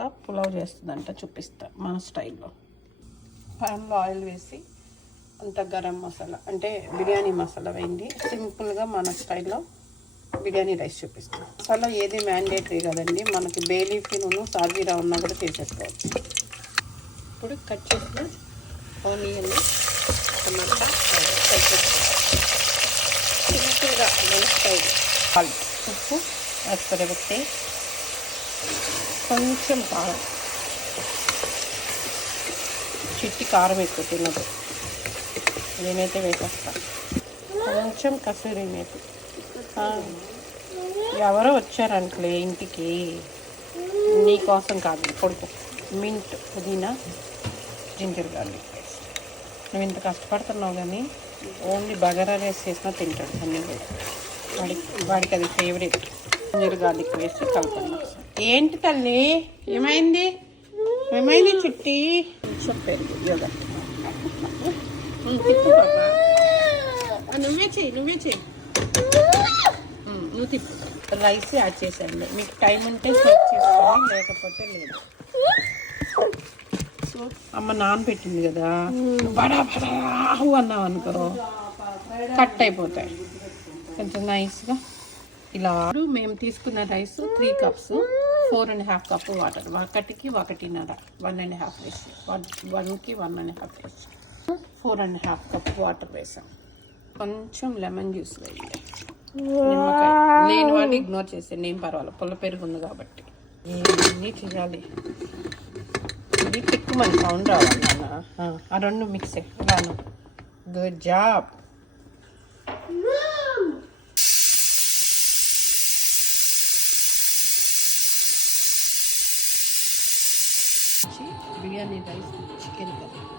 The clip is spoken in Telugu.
అక్క పులావ్ చేస్తుందంట, చూపిస్తా మన స్టైల్లో. ప్యాన్లో ఆయిల్ వేసి అంత గరం మసాలా అంటే బిర్యానీ మసాలా వేయండి. సింపుల్గా మన స్టైల్లో బిర్యానీ రైస్ చూపిస్తాం. మసాలా ఏది మ్యాండేటరీ కదండి, మనకి బే లీఫ్ సాజీరా ఉన్నా కూడా చేసేసుకోవచ్చు. ఇప్పుడు కట్ చేసిన ఆనియన్, టమాటా కట్ చేసుకోవాలి సింపుల్గా మన స్టైల్. సాల్ట్, ఉప్పు యాజ్ పర్ ఎవర్ టేస్ట్, కొంచెం కారం, చిట్టి కారం ఎక్కువ తినదు, నేనైతే వేసేస్తాను. కొంచెం కసూరి మేతి. ఎవరో వచ్చారనుకోలే ఇంటికి, నీ కోసం కాదు కొడుకు. మింట్, పుదీనా, జింజర్ గార్లిక్ పేస్ట్. నువ్వు ఇంత కష్టపడుతున్నావు కానీ ఓన్లీ బగారా రైస్ చేసినా తింటాడు అన్నీ కూడా. వాడికి అది ఫేవరెట్. జింజర్ గార్లిక్ వేసి కలపండి. ఏంటి తల్లి, ఏమైంది ఏమైంది చిట్టి? కొంచెం పెరుగు, యోగర్ట్. తిప్పు బాబా, నువ్వే చెయ్యి నువ్వు తిప్పు. రైస్ యాడ్ చేసేయండి, మీకు టైం ఉంటే సర్వ్ చేసుకోండి, లేకపోతే లేదు. సో అమ్మ నానబెట్టింది కదా, బడా బడాహు అన్నావు అనుకో కట్ అయిపోతాయి. కొంచెం నైస్గా ఇలా. మేము తీసుకున్న రైస్ 3 cups, 4.5 cup వాటర్. ఒకటికి 1.5, 1.5 వేసి, 1కి 1.5 వేసి 4.5 cup వాటర్ వేసాం. కొంచెం లెమన్ జ్యూస్ వేయండి, నిమ్మకాయ. లేని వాళ్ళు ఇగ్నోర్ చేసేయండి, ఏం పర్వాలేదు, పుల్ల పెరుగు ఉంది కాబట్టి. ఇవన్నీ చేయాలి. ఇది తిక్కుమని సౌండ్ రావాలి నాన్న. ఆ రెండు మిక్స్ రాను. Good job. Biryani rice, chicken curry.